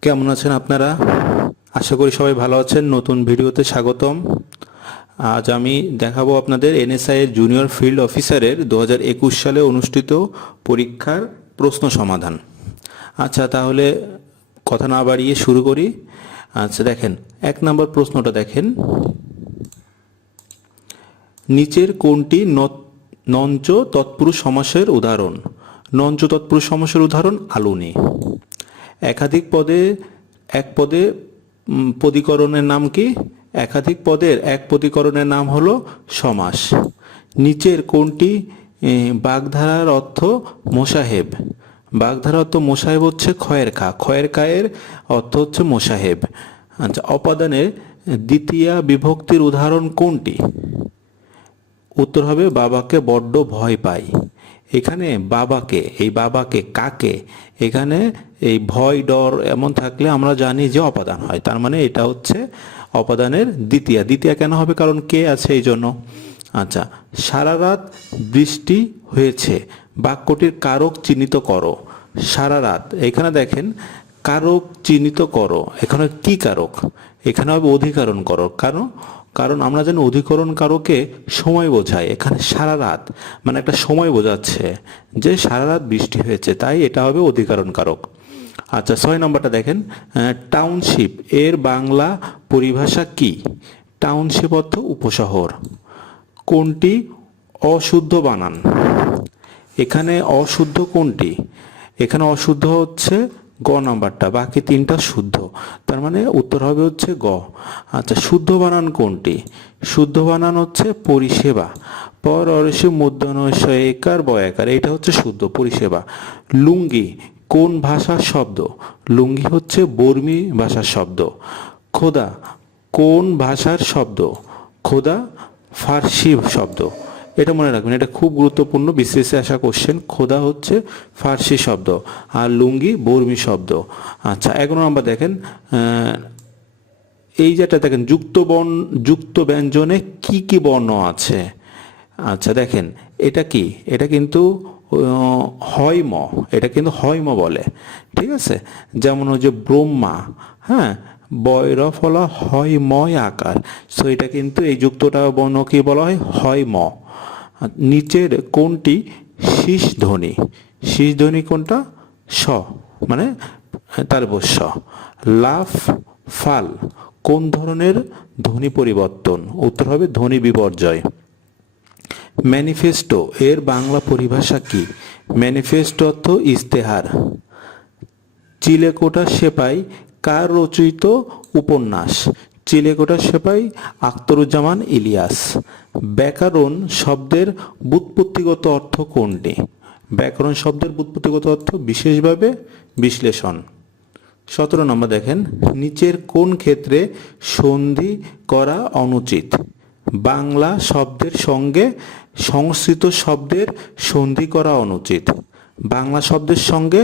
কেমন আছেন আপনারা? আশা করি সবাই ভালো আছেন। নতুন ভিডিওতে স্বাগতম। আজ আমি দেখাবো আপনাদের এনএসআই এর জুনিয়র ফিল্ড অফিসারের দু হাজার একুশ সালে অনুষ্ঠিত পরীক্ষার প্রশ্ন সমাধান। আচ্ছা তাহলে কথা না বাড়িয়ে শুরু করি। আচ্ছা দেখেন, এক নম্বর প্রশ্নটা দেখেন। নিচের কোনটি নঞ্চ তৎপুরুষ সমাসের উদাহরণ? নঞ্চ তৎপুরুষ সমাসের উদাহরণ আলুনি। একাধিক পদে এক পদে পদীকরণের নাম কি? একাধিক পদের এক পদীকরণের নাম হলো সমাস। নিচের কোনটি বাগধারার অর্থ মোসাহেব। বাগধারার অর্থ মোসাহেব হচ্ছে খয়ের খা। খয়ের কায়ের অর্থ হচ্ছে মোসাহেব। আচ্ছা অপাদানের দ্বিতীয়া বিভক্তির উদাহরণ কোনটি? উত্তর হবে, বাবাকে বড্ড ভয় পাই এখানে বাবাকে, এই বাবাকে, কাকে? এখানে এই ভয়, ডর এমন থাকলে আমরা জানি যে অপাদান হয়। তার মানে এটা হচ্ছে অপাদানের দ্বিতীয়া। দ্বিতীয়া কেন হবে? কারণ কে আছে এই জন্য? আচ্ছা সারা রাত বৃষ্টি হয়েছে, বাক্যটির কারক চিহ্নিত করো। সারা রাত, এখানে দেখেন, কারক চিহ্নিত করো। এখানে কি কারক? এখানে হবে অধিকরণ করো। কারণ কারণ আমরা জানি অধিকরণ কারকে সময় বোঝায়। এখানে সারা রাত মানে একটা সময় বোঝাচ্ছে যে সারা রাত বৃষ্টি হয়েছে, তাই এটা হবে অধিকরণ কারক। আচ্ছা ছয় নম্বরটা দেখেন। টাউনশিপ এর বাংলা পরিভাষা কি? টাউনশিপ অর্থ উপশহর। কোনটি? অশুদ্ধ বানান। এখানে অশুদ্ধ কোনটি? এখানে অশুদ্ধ হচ্ছে গ নাম্বারটা, বাকি তিনটা শুদ্ধ। তার মানে উত্তর হবে হচ্ছে গ। আচ্ছা শুদ্ধ বানান কোনটি? শুদ্ধ বানান হচ্ছে পরিষেবা। পর অরসে মধ্যাহ্নশয় একার বয়াকার এটা হচ্ছে শুদ্ধ পরিষেবা। লুঙ্গি কোন ভাষার শব্দ? লুঙ্গি হচ্ছে বর্মী ভাষার শব্দ। খোদা, কোন ভাষার শব্দ? খোদা, ফার্সি শব্দ। এটা মনে রাখবেন, এটা খুব গুরুত্বপূর্ণ বিসিএসে আসা কোশ্চেন খোদা হচ্ছে ফার্সি শব্দ আর লুঙ্গি বর্মী শব্দ। আচ্ছা এগারো নম্বর দেখেন এই যেটা দেখেন, যুক্ত বর্ণ যুক্ত ব্যঞ্জনে কি কি বর্ণ আছে? আচ্ছা দেখেন, এটা কি? এটা কিন্তু হয়ম এটা কিন্তু হয়ম বলে, ঠিক আছে? যেমন যে ব্রহ্মা হ্যাঁ? বয়র ফলা হয় ময় আকার। সো এটা কিন্তু এই যুক্তটা বর্ণ কি বলা হয়? হয় ম নিচের কোনটি শীষ ধ্বনি শীষ ধ্বনি কোনটা স মানে তার স লাফ, ফাল, কোন ধরনের ধ্বনি পরিবর্তন? উত্তর হবে ধ্বনি বিপর্যয়। ম্যানিফেস্টো, এর বাংলা পরিভাষা কি? ম্যানিফেস্টো অর্থ ইস্তেহার চিলেকোটা সেপাই কার রচিত উপন্যাস। চিলেকোটা সেপাই আখতরুজ্জামান ইলিয়াস। ব্যাকরণ শব্দের বুৎপত্তিগত অর্থ কোনটি? ব্যাকরণ শব্দের বুৎপত্তিগত অর্থ বিশেষভাবে বিশ্লেষণ। সতেরো নম্বর দেখেন, নিচের কোন ক্ষেত্রে সন্ধি করা অনুচিত? বাংলা শব্দের সঙ্গে সংস্কৃত শব্দের সন্ধি করা অনুচিত। বাংলা শব্দের সঙ্গে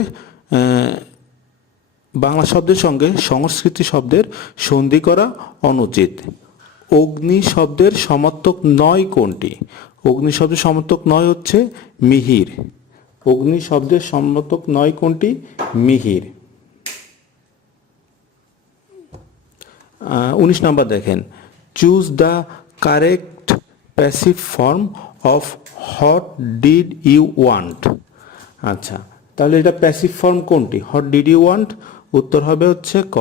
বাংলা শব্দের সঙ্গে সংস্কৃতি শব্দের সন্ধি করা অনুচিত। অগ্নি শব্দের সমর্থক নয় কোনটি? অগ্নি শব্দের সমর্থক নয় হচ্ছে মিহির। অগ্নি শব্দের সমর্থক নয় কোনটি? মিহির। উনিশ নম্বর দেখেন। Choose the correct passive form of what did you want আচ্ছা তাহলে এটা প্যাসিভ ফর্ম কোনটি? হট ডিড ইউ ওয়ান্ট উত্তর হবে হচ্ছে ক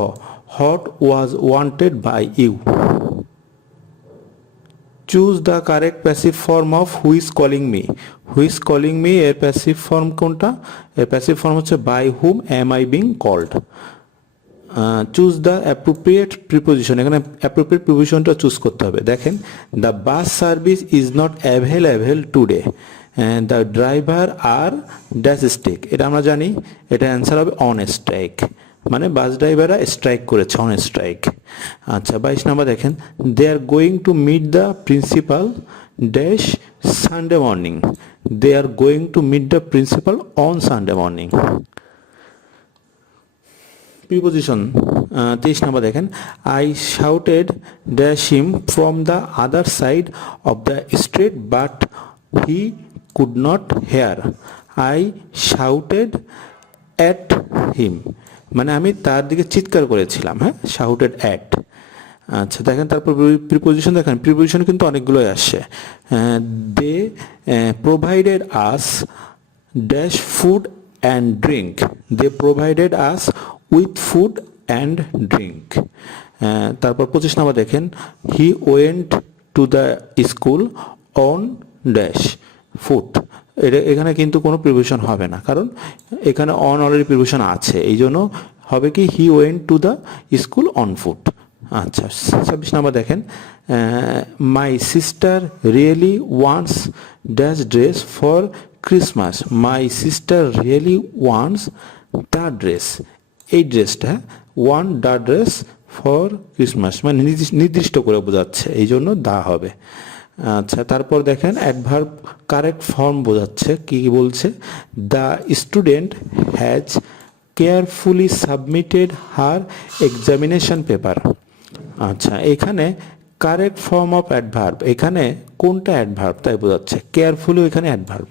what was wanted by you choose the correct passive form of who's calling me who's calling me এর passive form কোনটা? এর প্যাসিভ ফর্ম হচ্ছে by whom am I being called choose the appropriate preposition এখানে appropriate প্রিপোজিশনটা choose করতে হবে। দেখেন the bus service is not available today the driver are dash strike এটা আমরা জানি, এটা অ্যান্সার হবে অন স্ট্রাইক মানে বাস ড্রাইভাররা স্ট্রাইক করেছে অন স্ট্রাইক আচ্ছা বাইশ নাম্বার দেখেন they are going to meet the principal dash Sunday morning they are going to meet the principal on Sunday morning preposition তেইশ নাম্বার দেখেন। I shouted dash him from the other side of the street but he could not hear I shouted at him মানে আমি তার দিকে চিৎকার করেছিলাম হ্যাঁ? Shouted at আচ্ছা দেখেন তারপর প্রিপোজিশন দেখেন। প্রিপোজিশন কিন্তু অনেকগুলোই আসছে। They provided us dash food and drink they provided us with food and drink তারপর পঁচিশ নাম্বার দেখেন he went to the school on dash food এটা এখানে কিন্তু কোনো প্রিভিশন হবে না, কারণ এখানে অন অলরেডি প্রিভিশন আছে। এই জন্য হবে কি he went to the school on foot আচ্ছা ছাব্বিশ নাম্বার দেখেন my sister really wants dash dress for Christmas my sister really wants the dress এই ড্রেসটা want the dress for Christmas মানে নির্দিষ্ট- করে বোঝাচ্ছে এই জন্য দা হবে। আচ্ছা তারপর দেখেন অ্যাডভার্ব কারেক্ট ফর্ম বোঝাচ্ছে, কি বলছে? The student has carefully submitted her examination paper আচ্ছা এখানে কারেক্ট ফর্ম অফ অ্যাডভার্ব এখানে কোনটা অ্যাডভার্ব তাই বোঝাচ্ছে কেয়ারফুলি এখানে অ্যাডভার্ব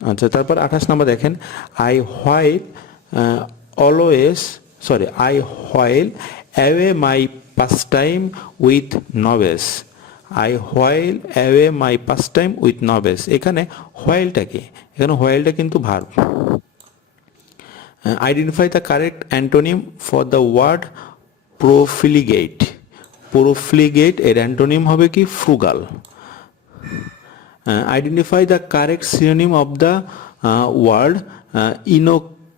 আচ্ছা তারপর আঠাশ নম্বর দেখেন I while always sorry I while away my pass time with novels I while away my pass time with novels এখানে হোয়াইলটা কি? এখানে হোয়াইলটা কিন্তু verb identify the correct antonym for the word profligate profligate এর antonym হবে কি? Frugal identify the correct synonym of the word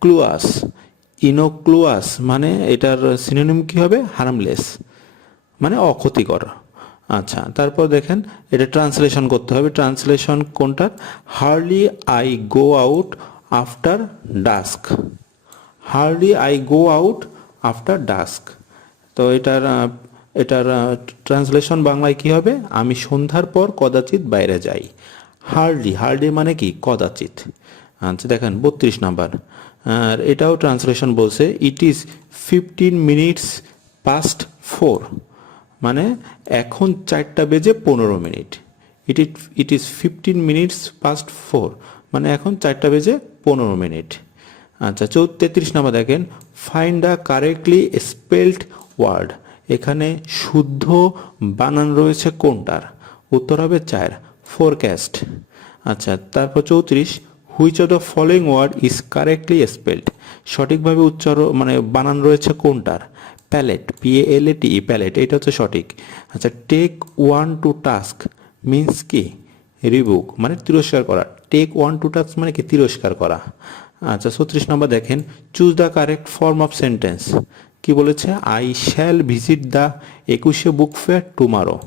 innocuous innocuous মানে এটার সিনোনিম কি হবে? হার্মলেস মানে অক্ষতিকর। আচ্ছা তারপর দেখেন, এটা ট্রান্সলেশন করতে হবে। ট্রান্সলেশন কোনটার? Early I go out after dusk early I go out after dusk তো এটার এটার ট্রান্সলেশন বাংলায় কি হবে? আমি সন্ধ্যার পর কদাচিৎ বাইরে যাই। হার্ডলি হার্ডলি মানে কি? কদাচিৎ। আচ্ছা দেখেন, বত্রিশ নাম্বার। আর এটাও ট্রান্সলেশন বলছে it is fifteen minutes past four মানে এখন চারটা বেজে পনেরো minute. It it it is fifteen minutes past four মানে এখন চারটা বেজে পনেরো মিনিট। আচ্ছা চৌ তেত্রিশ নাম্বার দেখেন। Find the correctly spelled word এখানে শুদ্ধ বানান রয়েছে কোনটার? উত্তর হবে চার। ফোরক্যাস্ট আচ্ছা তারপর চৌত্রিশ। Which of the following word is correctly spelled সঠিকভাবে উচ্চার মানে বানান রয়েছে কোনটার? Palate P L A T palate এটা হচ্ছে সঠিক। আচ্ছা take one to task means কি? রিবুক মানে তিরস্কার করা। টেক ওয়ান টু টাস্ক মানে কি? তিরস্কার করা। আচ্ছা ছত্রিশ নম্বর দেখেন। Choose the correct form of sentence কি বলেছে? আই শ্যাল ভিজিট দ্য একুশে বুক ফেয়ার টুমারো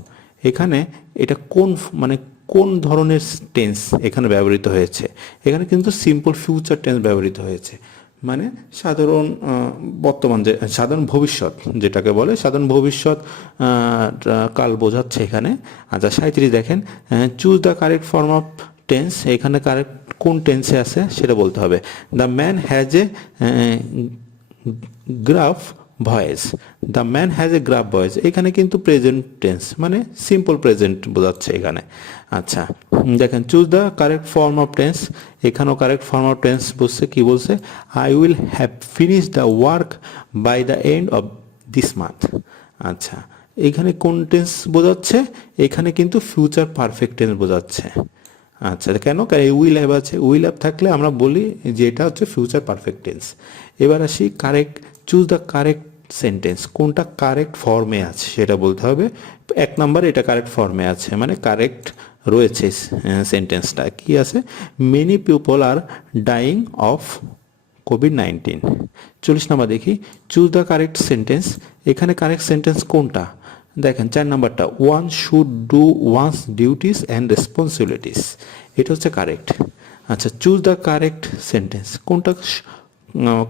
এখানে এটা কোন মানে কোন ধরনের টেন্স এখানে ব্যবহৃত হয়েছে? এখানে কিন্তু সিম্পল ফিউচার টেন্স ব্যবহৃত হয়েছে। মানে সাধারণ বর্তমান যে, সাধারণ ভবিষ্যৎ যেটাকে বলে, সাধারণ ভবিষ্যৎ কাল বোঝাচ্ছে এখানে। আচ্ছা সাঁত্রিশ দেখেন choose the correct form of tense এখানে কারেক্ট কোন টেন্সে আছে সেটা বলতে হবে। The man has a gruff voice. The man has a gruff voice. এখানে কিন্তু প্রেজেন্ট টেন্স মানে সিম্পল প্রেজেন্ট বোঝাচ্ছে এখানে। আচ্ছা দেখেন, choose the correct form of tense. এখানেও কারেক্ট ফর্ম অফ টেন্স বলছে কি বলছে? I will have finish the work by the end of this month আচ্ছা এখানে কোন টেন্স বোঝাচ্ছে? এখানে কিন্তু ফিউচার পারফেক্ট টেন্স বোঝাচ্ছে। আচ্ছা কেন? কারণ উইল হ্যাভ আছে। উইল হ্যাভ থাকলে আমরা বলি যে এটা হচ্ছে ফিউচার পারফেক্ট টেন্স এবার আসি correct choose the correct sentence, কোনটা কারেক্ট ফর্মে আছে সেটা বলতে হবে। এক নম্বর এটা কারেক্ট ফর্মে আছে মানে কারেক্ট রয়েছে সেন্টেন্সটা। কি আছে? Many people are dying of Covid nineteen চল্লিশ নাম্বার দেখি। চুজ দ্য কারেক্ট সেন্টেন্স এখানে কারেক্ট সেন্টেন্স কোনটা? দেখেন, চার নাম্বারটা। One should do one's duties and responsibilities এটা হচ্ছে কারেক্ট আচ্ছা চুজ দ্য কারেক্ট সেন্টেন্স কোনটা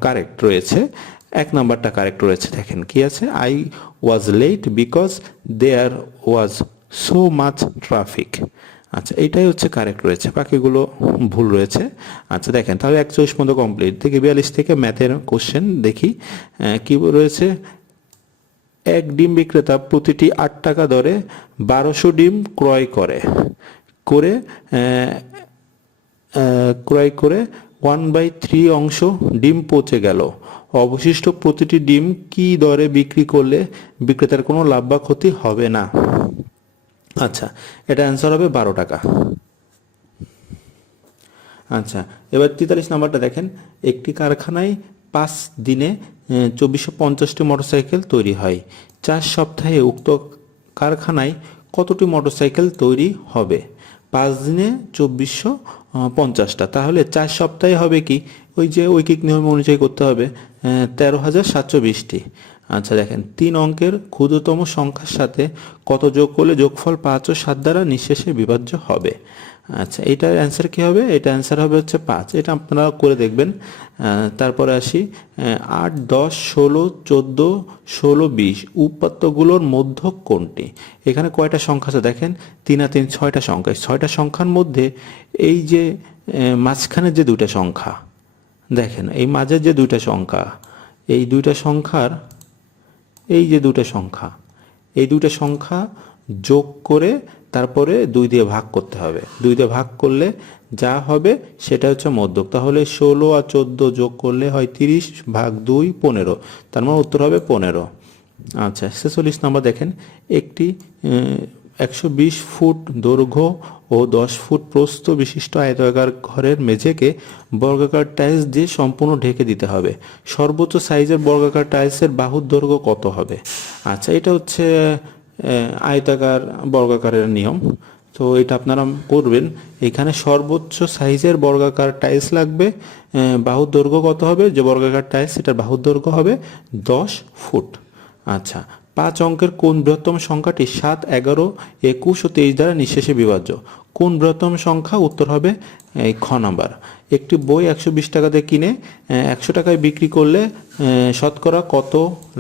কারেক্ট রয়েছে? এক নাম্বারটা কারেক্ট রয়েছে, দেখেন কি আছে? I was late because there was so much traffic আচ্ছা এটাই হচ্ছে কারেক্ট রয়েছে, বাকিগুলো ভুল রয়েছে। আচ্ছা দেখেন, তাহলে একচল্লিশ মতো কমপ্লিট থেকে বিয়াল্লিশ থেকে ম্যাথের কোশ্চেন দেখি। কি রয়েছে? এক ডিম বিক্রেতা প্রতিটি আট টাকা দরে বারোশো ডিম ক্রয় করে। করে ক্রয় করে ওয়ান বাই থ্রি অংশ ডিম পচে গেল। অবশিষ্ট প্রতিটি ডিম কি দরে বিক্রি করলে বিক্রেতার কোনো লাভ বা ক্ষতি হবে না? আচ্ছা এটা অ্যান্সার হবে বারো টাকা। আচ্ছা এবার তেতাল্লিশ নাম্বারটা দেখেন। একটি কারখানায় পাঁচ দিনে চব্বিশশো পঞ্চাশটি মোটরসাইকেল তৈরি হয়। চার সপ্তাহে উক্ত কারখানায় কতটি মোটরসাইকেল তৈরি হবে? পাঁচ দিনে চব্বিশশো পঞ্চাশটা। তাহলে চার সপ্তাহে হবে কি? ওই যে ঐকিক নিয়ম অনুযায়ী করতে হবে তেরো হাজার সাতশো বিশটি। আচ্ছা দেখেন, তিন অঙ্কের ক্ষুদ্রতম সংখ্যার সাথে কত যোগ করলে যোগফল পাঁচ ও সাত দ্বারা নিঃশেষে বিভাজ্য হবে? আচ্ছা এটার অ্যান্সার কি হবে? এটা অ্যান্সার হবে হচ্ছে পাঁচ। এটা আপনারা করে দেখবেন। তারপরে আসি। আট, দশ, ষোলো, চোদ্দ, ষোলো, বিশ। উপাত্তগুলোর মধ্য কোনটি? এখানে কয়টা সংখ্যা আছে দেখেন? তিন আর তিন, ছয়টা সংখ্যা। ছয়টা সংখ্যার মধ্যে এই যে মাঝখানের যে দুইটা সংখ্যা, দেখেন, এই মাঝের যে দুইটা সংখ্যা, এই দুইটা সংখ্যার, এই যে দুটো সংখ্যা, এই দুটো সংখ্যা যোগ করে তারপরে দুই দিয়ে ভাগ করতে হবে। দুই দিয়ে ভাগ করলে যা হবে সেটা হচ্ছে মধ্যক। তাহলে ষোলো আর চোদ্দ যোগ করলে হয় তিরিশ ভাগ দুই পনেরো। তার মানে উত্তর হবে পনেরো। আচ্ছা ছেচল্লিশ নাম্বার দেখেন। একটি একশো বিশ ফুট দৈর্ঘ্য ও দশ ফুট প্রস্থ বিশিষ্ট আয়তাকার ঘরের মেঝেকে বর্গাকার টাইলস দিয়ে সম্পূর্ণ ঢেকে দিতে হবে। সর্বোচ্চ সাইজের বর্গাকার টাইলসের বাহুর দৈর্ঘ্য কত হবে? আচ্ছা এটা হচ্ছে আয়তাকার বর্গাকারের নিয়ম। তো এটা আপনারা করবেন। এখানে সর্বোচ্চ সাইজের বর্গাকার টাইলস লাগবে। বাহুর দৈর্ঘ্য কত হবে? যে বর্গাকার টাইলস, সেটার বাহুর দৈর্ঘ্য হবে দশ ফুট। আচ্ছা পাঁচ অঙ্কের কোন বৃহত্তম সংখ্যাটি সাত, এগারো, একুশ ও তেইশ দ্বারা নিঃশেষে বিভাজ্য? কোন বৃহত্তম সংখ্যা? উত্তর হবে, এই খ নাম্বার। একটি বই একশো বিশ টাকাতে কিনে একশো টাকায় বিক্রি করলে শতকরা কত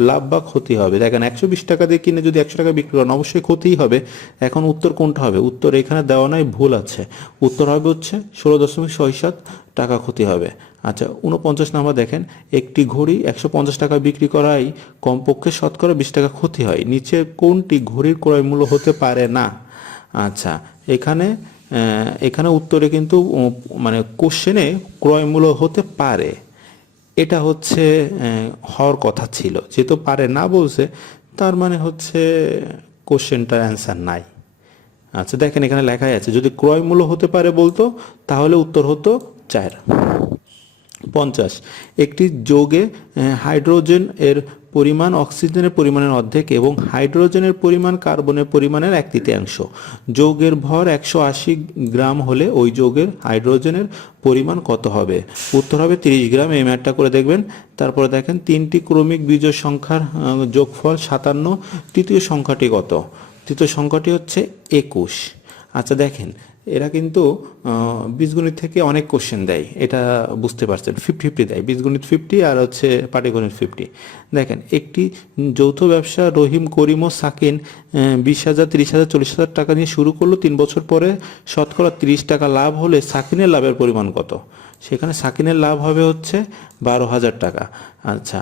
লাভ বা ক্ষতি হবে? দেখেন, একশো বিশ টাকা দিয়ে কিনে যদি একশো টাকা বিক্রি করেন, অবশ্যই ক্ষতিই হবে। এখন উত্তর কোনটা হবে? উত্তর এখানে দেওয়া নাই, ভুল আছে। উত্তর হবে হচ্ছে ষোলো দশমিক ছয় সাত টাকা ক্ষতি হবে। আচ্ছা উনপঞ্চাশ নাম্বার দেখেন, একটি ঘড়ি একশো পঞ্চাশ টাকা বিক্রি করায় কমপক্ষে শতকরা বিশ টাকা ক্ষতি হয়। নিচে কোনটি ঘড়ির ক্রয় মূল্য হতে পারে না? আচ্ছা এখানে এখানে উত্তরে কিন্তু মানে কোশ্চেনে ক্রয় মূল্য হতে পারে। এটা হচ্ছে হওয়ার কথা ছিল। যেহেতু পারে না বলছে, তার মানে হচ্ছে কোশ্চেনটার অ্যান্সার নাই। আচ্ছা দেখেন এখানে লেখাই আছে, যদি ক্রয়মূল্য হতে পারে বলতো, তাহলে উত্তর হতো চার পঞ্চাশ, একটি যোগে হাইড্রোজেন এর পরিমাণ, অক্সিজেনের পরিমাণের অর্ধেক এবং হাইড্রোজেনের পরিমাণ কার্বনের পরিমাণের এক তৃতীয়াংশ। যৌগের ভর একশো আশি গ্রাম হলে ওই যৌগের হাইড্রোজেনের পরিমাণ কত হবে? উত্তর হবে তিরিশ গ্রাম, এই ম্যাটটা করে দেখবেন। তারপরে দেখেন, তিনটি ক্রমিক বীজের সংখ্যার যোগফল সাতান্ন, তৃতীয় সংখ্যাটি কত? তৃতীয় সংখ্যাটি হচ্ছে একুশ। আচ্ছা দেখেন এরা কিন্তু বীজগণিত থেকে অনেক কোশ্চেন দেয়। এটা বুঝতে পারছেন। ফিফটি ফিফটি দেয়। বীজগণিত ফিফটি আর হচ্ছে পাটিগণিত ফিফটি দেখেন, একটি যৌথ ব্যবসা রহিম করিম ও সাকিন বিশ হাজার, তিরিশ হাজার, চল্লিশ হাজার টাকা নিয়ে শুরু করল। তিন বছর পরে শতকরা তিরিশ টাকা লাভ হলে সাকিনের লাভের পরিমাণ কত? সেখানে সাকিনের লাভ হবে হচ্ছে বারো হাজার টাকা। আচ্ছা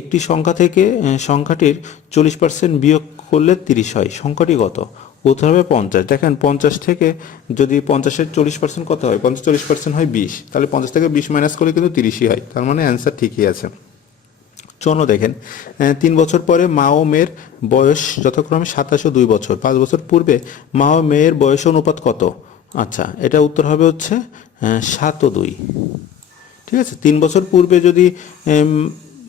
একটি সংখ্যা থেকে সংখ্যাটির চল্লিশ পার্সেন্ট বিয়োগ করলে তিরিশ হয়। সংখ্যাটি কত? উত্তর হবে পঞ্চাশ? দেখেন, পঞ্চাশ থেকে যদি পঞ্চাশের চল্লিশ পার্সেন্ট কত হয়? পঞ্চাশ, চল্লিশ পার্সেন্ট হয় বিশ। তাহলে পঞ্চাশ থেকে বিশ মাইনাস করলে কিন্তু তিরিশই হয়। তার মানে অ্যান্সার ঠিকই আছে। চন্ন দেখেন তিন বছর পরে মা ও মেয়ের বয়স যথাক্রমে সাতাশ ও দুই বছর। পাঁচ বছর পূর্বে মা ও মেয়ের বয়স অনুপাত কত? আচ্ছা এটা উত্তর হবে হচ্ছে সাত ও দুই। ঠিক আছে? তিন বছর পূর্বে যদি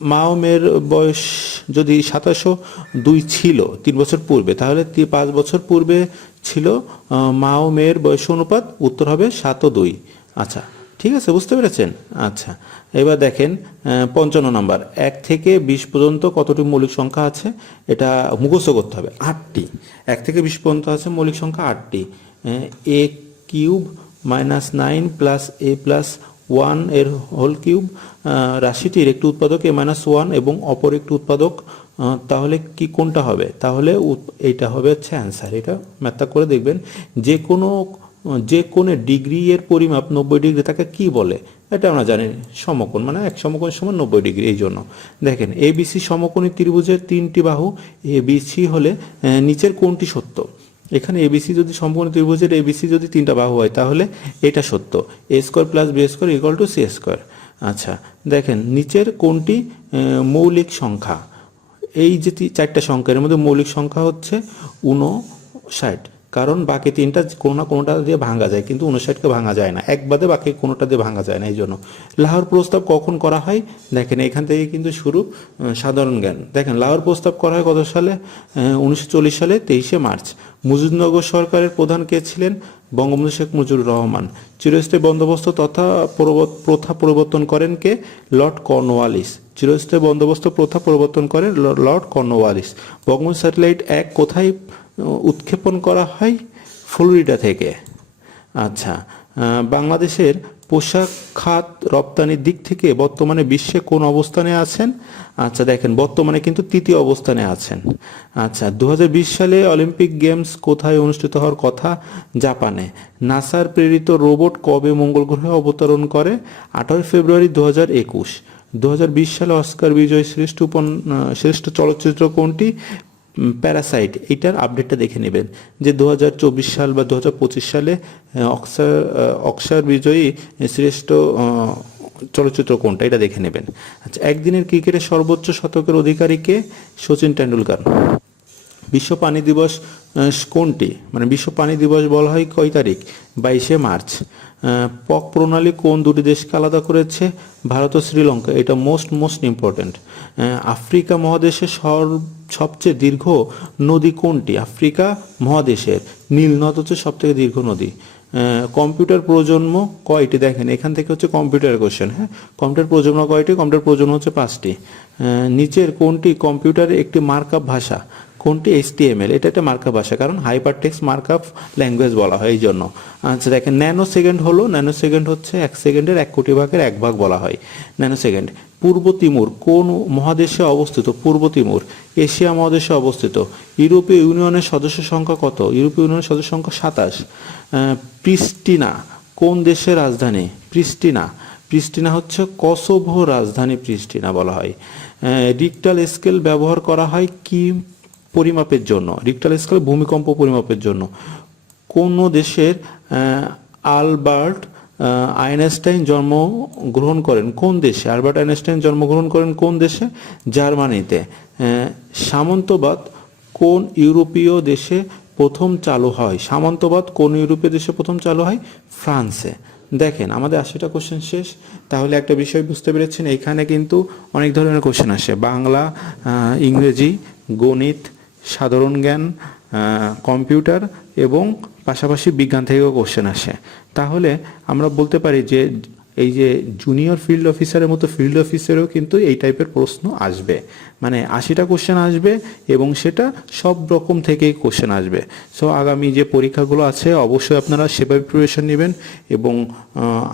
এম, মা ও মেয়ের বয়স যদি সাতাশো দুই ছিল তিন বছর পূর্বে তাহলে পাঁচ বছর পূর্বে ছিল আহ, মা ও মেয়ের বয়স অনুপাত উত্তর হবে সাত দুই। আচ্ছা ঠিক আছে বুঝতে পেরেছেন? আচ্ছা এবার দেখেন পঞ্চান্ন নাম্বার এক থেকে বিশ পর্যন্ত কতটি মৌলিক সংখ্যা আছে? এটা মুখস্থ করতে হবে আটটি। এক থেকে বিশ পর্যন্ত আছে মৌলিক সংখ্যা আটটি। A cube minus nine plus a plus ওয়ানের হোল কিউব রাশিটির একটি উৎপাদক এ মাইনাস ওয়ান এবং অপর একটি উৎপাদক তাহলে কি কোনটা হবে? তাহলে এইটা হবে হচ্ছে অ্যান্সার এটা ম্যাথটা করে দেখবেন, যে কোনো যে কোনো ডিগ্রি এর পরিমাপ নব্বই ডিগ্রি তাকে কি বলে? এটা আমরা জানি, সমকোণ মানে এক সমকোণ সমান নব্বই ডিগ্রি এই জন্য। দেখেন এবিসি সমকোণী ত্রিভুজের তিনটি বাহু এবিসি হলে নিচের কোনটি সত্য? এখানে এবিসি যদি সম্পূর্ণ ত্রিভুজের এবিসি যদি তিনটা বাহু হয়, তাহলে এটা সত্য। A square plus b square equal to c square আচ্ছা দেখেন, নিচের কোনটি মৌলিক সংখ্যা। এই যে চারটা সংখ্যার মধ্যে মৌলিক সংখ্যা হচ্ছে উনষাট কারণ বাকি তিনটা কোনো না কোনোটা দিয়ে ভাঙা যায়, কিন্তু উনষাটকে ভাঙা যায় না। এক বাদে বাকি কোনোটা দিয়ে ভাঙা যায় না এই জন্য। লাহোর প্রস্তাব কখন করা হয়? দেখেন, এখান থেকে কিন্তু শুরু সাধারণ জ্ঞান। দেখেন, লাহোর প্রস্তাব করা হয় কত সালে? উনিশশো চল্লিশ সালে, তেইশে মার্চ। মুজিবনগর সরকারের প্রধান কে ছিলেন? বঙ্গবন্ধু শেখ মুজিবুর রহমান। চিরস্থায়ী বন্দোবস্ত তথা প্রথা পরিবর্তন করেন কে? Lord Cornwallis. চিরস্থায়ী বন্দোবস্ত প্রথা পরিবর্তন করেন লর্ড কর্নওয়ালিস। বঙ্গবন্ধু স্যাটেলাইট এক কোথায় উৎক্ষেপণ করা হয় ফ্লোরিডা থেকে। আচ্ছা বাংলাদেশের পোশাক খাত রপ্তানির দিক থেকে বর্তমানে বিশ্বে কোন অবস্থানে আছেন? আচ্ছা দেখেন, বর্তমানে কিন্তু তৃতীয় অবস্থানে আছেন। আচ্ছা দু হাজার বিশ সালে অলিম্পিক গেমস কোথায় অনুষ্ঠিত হওয়ার কথা? জাপানে। নাসার প্রেরিত রোবট কবে মঙ্গল গ্রহে অবতরণ করে? আঠারোই ফেব্রুয়ারি দু হাজার একুশ দু সালে অস্কার বিজয় শ্রেষ্ঠ উপন- শ্রেষ্ঠ চলচ্চিত্র কোনটি? প্যারাসাইট এটার আপডেটটা দেখে নেবেন। যে দু হাজার চব্বিশ সাল বা দু হাজার পঁচিশ সালে অক্সার অক্সার বিজয়ী শ্রেষ্ঠ চলচ্চিত্র কোনটা, এটা দেখে নেবেন। আচ্ছা একদিনের ক্রিকেটের সর্বোচ্চ শতকের অধিকারীকে সচিন টেন্ডুলকার বিশ্ব পানি দিবস কোনটি? মানে বিশ্ব পানি দিবস বলা হয় কয় তারিখ? বাইশে মার্চ। পক প্রণালী কোন দুটি দেশকে আলাদা করেছে? ভারত ও শ্রীলঙ্কা। এটা মোস্ট মোস্ট ইম্পর্ট্যান্ট। আফ্রিকা মহাদেশের সবচেয়ে দীর্ঘ নদী কোনটি? আফ্রিকা মহাদেশের। নীল নদ হচ্ছে সবথেকে দীর্ঘ নদী। কম্পিউটার প্রজন্ম কয়টি? দেখেন, এখান থেকে হচ্ছে কম্পিউটার কোশ্চেন হ্যাঁ? কম্পিউটার প্রজন্ম কয়টি? কম্পিউটার প্রজন্ম হচ্ছে পাঁচটি। নিচের কোনটি কম্পিউটারের একটি মার্কআপ ভাষা? কোনটি এইচটিএমএল এটা একটা মার্কআপ ভাষা, কারণ হাইপার টেক্সট মার্কআপ ল্যাঙ্গুয়েজ বলা হয় এই জন্য। আচ্ছা দেখেন ন্যানো সেকেন্ড হলো ন্যানো সেকেন্ড হচ্ছে এক সেকেন্ডের এক কোটি ভাগের এক ভাগ বলা হয়। ন্যানো সেকেন্ড পূর্ব তিমুর, কোন মহাদেশে অবস্থিত? পূর্ব তিমুর, এশিয়া মহাদেশে অবস্থিত। ইউরোপীয় ইউনিয়নের সদস্য সংখ্যা কত? ইউরোপীয় ইউনিয়নের সদস্য সংখ্যা সাতাশ। প্রিস্টিনা, কোন দেশের রাজধানী? প্রিস্টিনা। প্রিস্টিনা হচ্ছে কসোভো রাজধানী, প্রিস্টিনা বলা হয়। রিক্টাল স্কেল ব্যবহার করা হয় কি পরিমাপের জন্য রিক্টাল স্কেল ভূমিকম্প পরিমাপের জন্য। কোন দেশের আলবার্ট আইনস্টাইন জন্মগ্রহণ করেন? কোন দেশে? আলবার্ট আইনস্টাইন জন্মগ্রহণ করেন কোন দেশে? জার্মানিতে। সামন্তবাদ কোন ইউরোপীয় দেশে প্রথম চালু হয়? সামন্তবাদ কোন ইউরোপীয় দেশে প্রথম চালু হয়? ফ্রান্সে। দেখেন, আমাদের আশিটা কোশ্চেন শেষ। তাহলে একটা বিষয় বুঝতে পেরেছেন, এখানে কিন্তু অনেক ধরনের কোশ্চেন আসে। বাংলা ইংরেজি, গণিত সাধারণ জ্ঞান কম্পিউটার এবং পাশাপাশি বিজ্ঞান থেকেও কোশ্চেন আসে। তাহলে আমরা বলতে পারি যে এই যে জুনিয়র ফিল্ড অফিসারের মতো ফিল্ড অফিসারেও কিন্তু এই টাইপের প্রশ্ন আসবে। মানে আশিটা কোশ্চেন আসবে এবং সেটা সব রকম থেকেই কোশ্চেন আসবে। সো আগামী যে পরীক্ষাগুলো আছে, অবশ্যই আপনারা সেভাবে প্রিপারেশন নেবেন এবং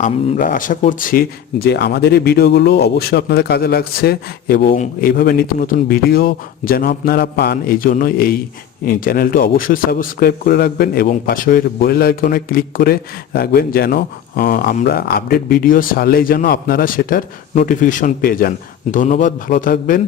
আমরা আশা করছি যে আমাদের এই ভিডিওগুলো অবশ্যই আপনাদের কাজে লাগছে এবং এইভাবে নিত্য নতুন ভিডিও যেন আপনারা পান, এই জন্য এই চ্যানেলটি অবশ্যই সাবস্ক্রাইব করে রাখবেন এবং পাশের বেল আইকনে ক্লিক করে রাখবেন যেন আমরা আপডেট ভিডিও ছাড়লেই যেন আপনারা সেটার নোটিফিকেশন পেয়ে যান। ধন্যবাদ, ভালো থাকবেন।